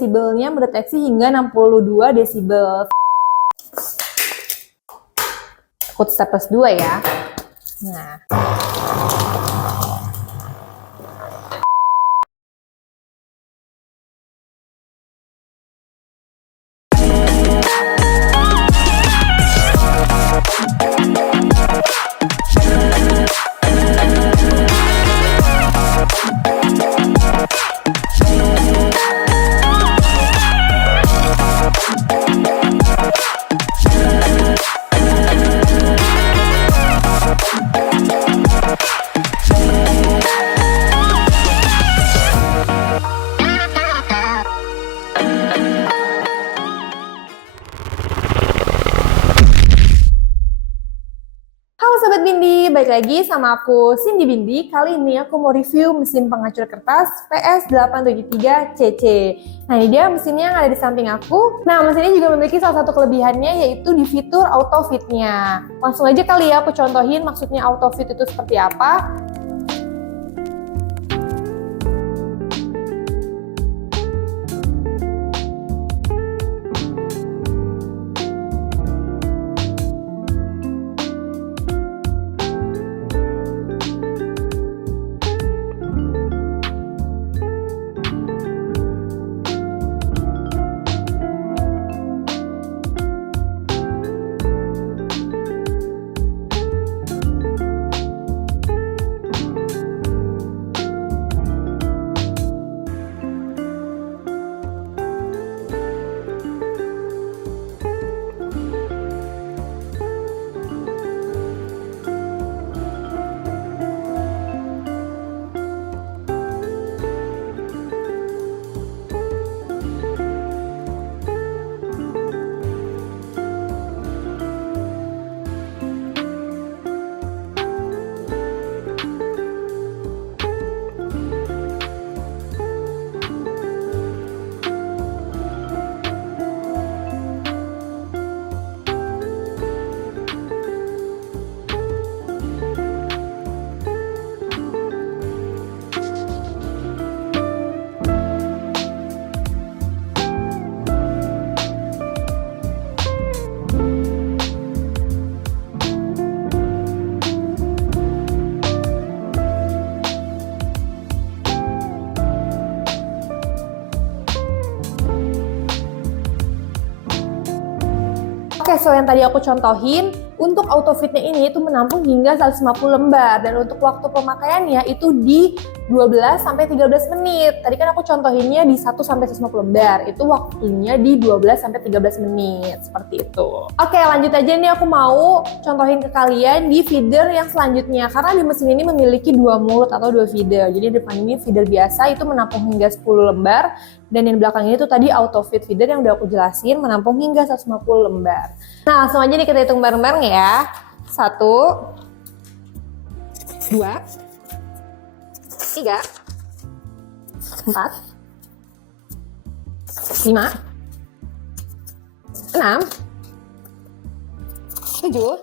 desibelnya mendeteksi hingga 62 desibel. Aku steples 2 ya. Nah. Halo Sobat Bindi, balik lagi sama aku Cindy Bindi. Kali ini aku mau review mesin pengacur kertas PS873CC. Nah ini dia mesinnya yang ada di samping aku. Nah mesin ini juga memiliki salah satu kelebihannya yaitu di fitur auto fit-nya. Langsung aja kali ya aku contohin maksudnya auto fit itu seperti apa. Oke, so yang tadi aku contohin, untuk auto fitnya ini itu menampung hingga 150 lembar dan untuk waktu pemakaiannya itu di 12 sampai 13 menit. Tadi kan aku contohinnya di 1 sampai 150 lembar, itu waktunya di 12 sampai 13 menit, seperti itu. Oke, lanjut aja nih aku mau contohin ke kalian di feeder yang selanjutnya karena di mesin ini memiliki 2 mulut atau 2 feeder. Jadi depan ini feeder biasa itu menampung hingga 10 lembar dan yang belakang ini tuh tadi auto fit feeder yang udah aku jelasin menampung hingga 150 lembar. Nah, langsung aja nih kita hitung bareng-bareng ya. 1, 2, 3, 4, 5, 6, 7,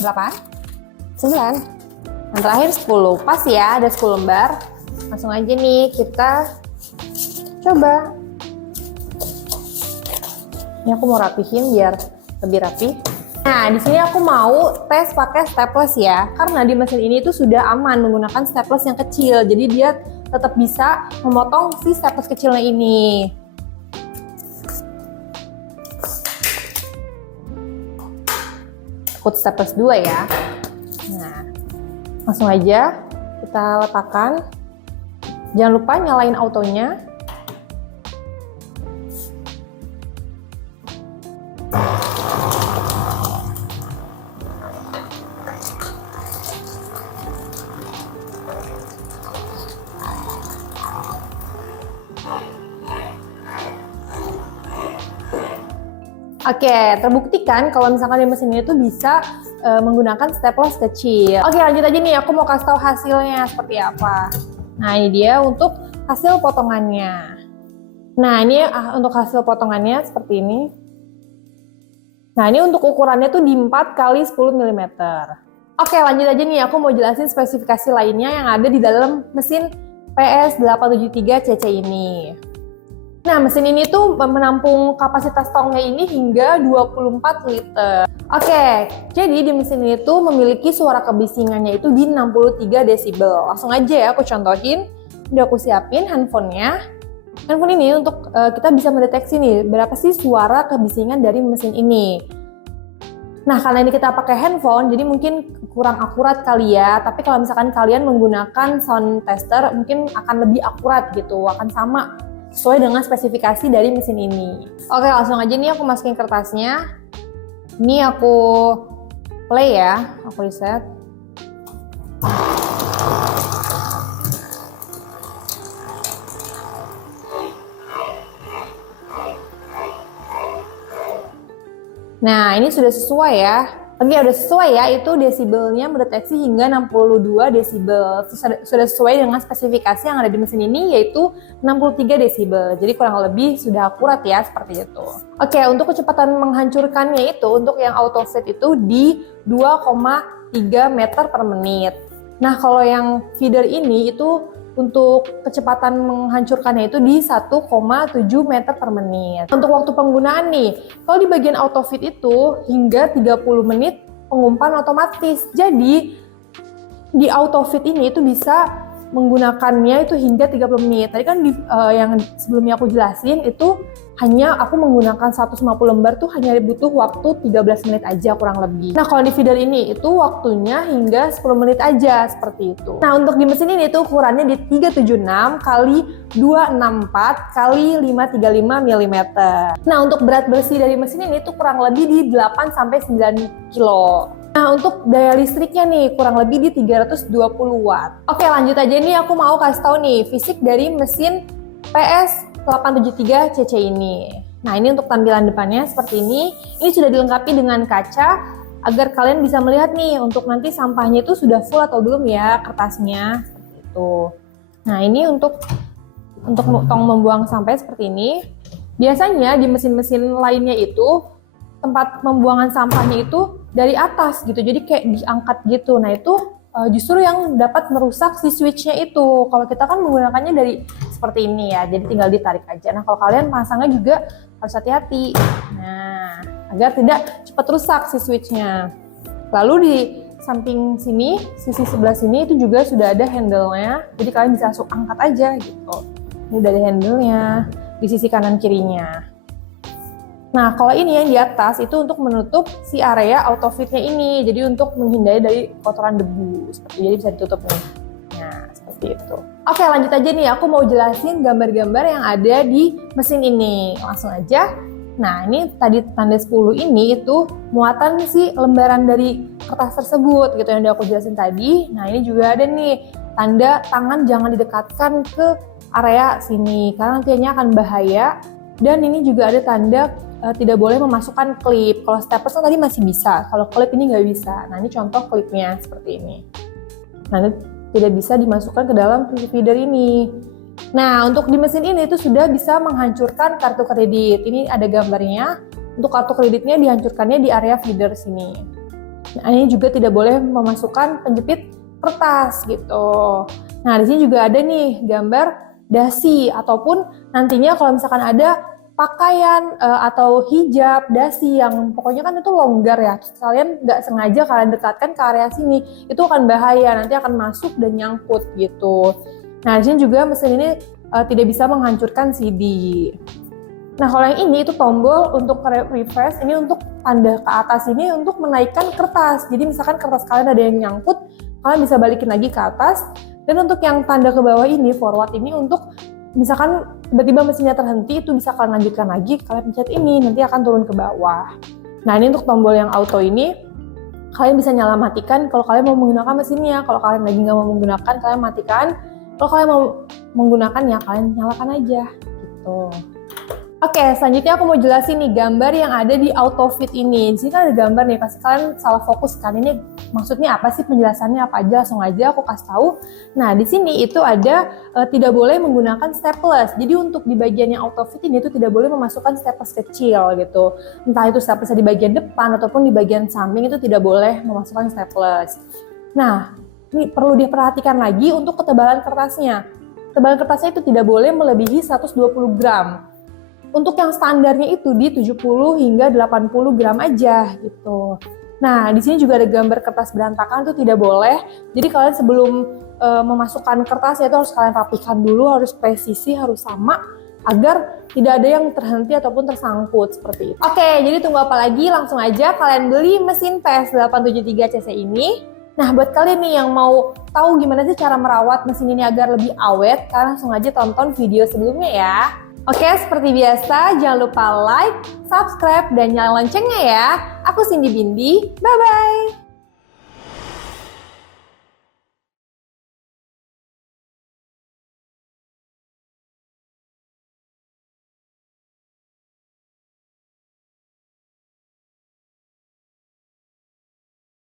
8, 9, yang terakhir 10. Pas ya, ada 10 lembar. Langsung aja nih kita coba. Ini aku mau rapihin biar lebih rapi. Nah, di sini aku mau tes pakai staples ya, karena di mesin ini tuh sudah aman menggunakan staples yang kecil, jadi dia tetap bisa memotong si staples kecilnya ini. Aku staples 2 ya. Nah, langsung aja kita letakkan. Jangan lupa nyalain autonya. Oke, terbuktikan kalau misalkan di mesin ini tuh bisa menggunakan staples kecil. Oke, lanjut aja nih, aku mau kasih tahu hasilnya seperti apa. Nah, ini dia untuk hasil potongannya. Nah, ini untuk hasil potongannya seperti ini. Nah, ini untuk ukurannya tuh di 4 x 10 mm. Oke, lanjut aja nih, aku mau jelasin spesifikasi lainnya yang ada di dalam mesin PS873CC ini. Nah, mesin ini tuh menampung kapasitas tongnya ini hingga 24 liter. Oke, jadi di mesin ini tuh memiliki suara kebisingannya itu di 63 desibel. Langsung aja ya aku contohin. Udah aku siapin handphonenya. Handphone ini untuk kita bisa mendeteksi nih berapa sih suara kebisingan dari mesin ini. Nah, karena ini kita pakai handphone, jadi mungkin kurang akurat kali ya. Tapi kalau misalkan kalian menggunakan sound tester, mungkin akan lebih akurat gitu, akan sama sesuai dengan spesifikasi dari mesin ini. Oke, langsung aja nih aku masukin kertasnya. Ini aku play ya, aku reset. Nah, ini sudah sesuai ya. Oke, udah sesuai ya, itu desibelnya mendeteksi hingga 62 desibel. Sudah sesuai dengan spesifikasi yang ada di mesin ini, yaitu 63 desibel. Jadi kurang lebih sudah akurat ya, seperti itu. Oke, untuk kecepatan menghancurkannya itu, untuk yang auto fade itu di 2,3 meter per menit. Nah, kalau yang feeder ini itu untuk kecepatan menghancurkannya itu di 1,7 meter per menit. Untuk waktu penggunaan nih, kalau di bagian auto feed itu hingga 30 menit pengumpan otomatis. Jadi di auto feed ini itu bisa menggunakannya itu hingga 30 menit. Tadi kan yang sebelumnya aku jelasin itu hanya aku menggunakan 150 lembar tuh hanya butuh waktu 13 menit aja kurang lebih. Nah, kalau di feeder ini itu waktunya hingga 10 menit aja seperti itu. Nah, untuk di mesin ini tuh ukurannya di 376 kali 264 kali 535 mm. Nah, untuk berat bersih dari mesin ini tuh kurang lebih di 8 sampai 9 kilo. Nah, untuk daya listriknya nih kurang lebih di 320 watt. Oke, lanjut aja nih, aku mau kasih tahu nih fisik dari mesin PS873 CC ini. Nah, ini untuk tampilan depannya seperti ini. Ini sudah dilengkapi dengan kaca agar kalian bisa melihat nih untuk nanti sampahnya itu sudah full atau belum ya kertasnya seperti itu. Nah, ini untuk tong membuang sampah seperti ini. Biasanya di mesin-mesin lainnya itu tempat pembuangan sampahnya itu dari atas gitu, jadi kayak diangkat gitu. Nah, itu justru yang dapat merusak si switchnya itu. Kalau kita kan menggunakannya dari seperti ini ya, jadi tinggal ditarik aja. Nah, kalau kalian pasangnya juga harus hati-hati. Nah, agar tidak cepat rusak si switchnya. Lalu di samping sini, sisi sebelah sini itu juga sudah ada handle-nya, jadi kalian bisa langsung angkat aja gitu. Ini udah ada handle-nya di sisi kanan kirinya. Nah, kalau ini yang di atas itu untuk menutup si area auto feed-nya ini. Jadi untuk menghindari dari kotoran debu. Jadi bisa ditutup nih. Nah, seperti itu. Oke, lanjut aja nih. Aku mau jelasin gambar-gambar yang ada di mesin ini. Langsung aja. Nah, ini tadi tanda 10 ini itu muatan si lembaran dari kertas tersebut gitu yang udah aku jelasin tadi. Nah, ini juga ada nih tanda tangan jangan didekatkan ke area sini karena nantinya akan bahaya. Dan ini juga ada tanda tidak boleh memasukkan klip. Kalau staples tadi masih bisa, kalau klip ini nggak bisa. Nah, ini contoh klipnya seperti ini. Nah, ini tidak bisa dimasukkan ke dalam feeder ini. Nah, untuk di mesin ini itu sudah bisa menghancurkan kartu kredit. Ini ada gambarnya. Untuk kartu kreditnya dihancurkannya di area feeder sini. Nah, ini juga tidak boleh memasukkan penjepit kertas gitu. Nah, di sini juga ada nih gambar dasi ataupun nantinya kalau misalkan ada pakaian atau hijab, dasi yang pokoknya kan itu longgar ya. Terus kalian nggak sengaja kalian dekatkan ke area sini, itu akan bahaya, nanti akan masuk dan nyangkut gitu. Nah, di sini juga mesin ini tidak bisa menghancurkan CD. Nah, kalau yang ini itu tombol untuk refresh, ini untuk tanda ke atas ini untuk menaikkan kertas. Jadi misalkan kertas kalian ada yang nyangkut, kalian bisa balikin lagi ke atas. Dan untuk yang tanda ke bawah ini, forward ini untuk misalkan tiba-tiba mesinnya terhenti, itu bisa kalian lanjutkan lagi, kalian pencet ini, nanti akan turun ke bawah. Nah, ini untuk tombol yang auto ini, kalian bisa nyala matikan kalau kalian mau menggunakan mesinnya. Kalau kalian lagi nggak mau menggunakan, kalian matikan. Kalau kalian mau menggunakan ya kalian nyalakan aja gitu. Oke, selanjutnya aku mau jelasin nih gambar yang ada di auto feed ini. Di sini kan ada gambar nih, pasti kalian salah fokus kan. Ini maksudnya apa sih, penjelasannya apa aja, langsung aja aku kasih tahu. Nah, di sini itu ada tidak boleh menggunakan staples. Jadi untuk di bagian yang auto feed ini itu tidak boleh memasukkan staples kecil gitu. Entah itu staples di bagian depan ataupun di bagian samping itu tidak boleh memasukkan staples. Nah, ini perlu diperhatikan lagi untuk ketebalan kertasnya. Ketebalan kertasnya itu tidak boleh melebihi 120 gram. untuk yang standarnya itu di 70 hingga 80 gram aja gitu. Nah, di sini juga ada gambar kertas berantakan, itu tidak boleh. Jadi kalian sebelum memasukkan kertasnya itu harus kalian rapikan dulu, harus presisi, harus sama, agar tidak ada yang terhenti ataupun tersangkut seperti itu. Oke, jadi tunggu apa lagi? Langsung aja kalian beli mesin PS873cc ini. Nah, buat kalian nih yang mau tahu gimana sih cara merawat mesin ini agar lebih awet, kalian langsung aja tonton video sebelumnya ya. Oke, seperti biasa, jangan lupa like, subscribe, dan nyalain loncengnya ya. Aku Cindy Bindi, bye-bye!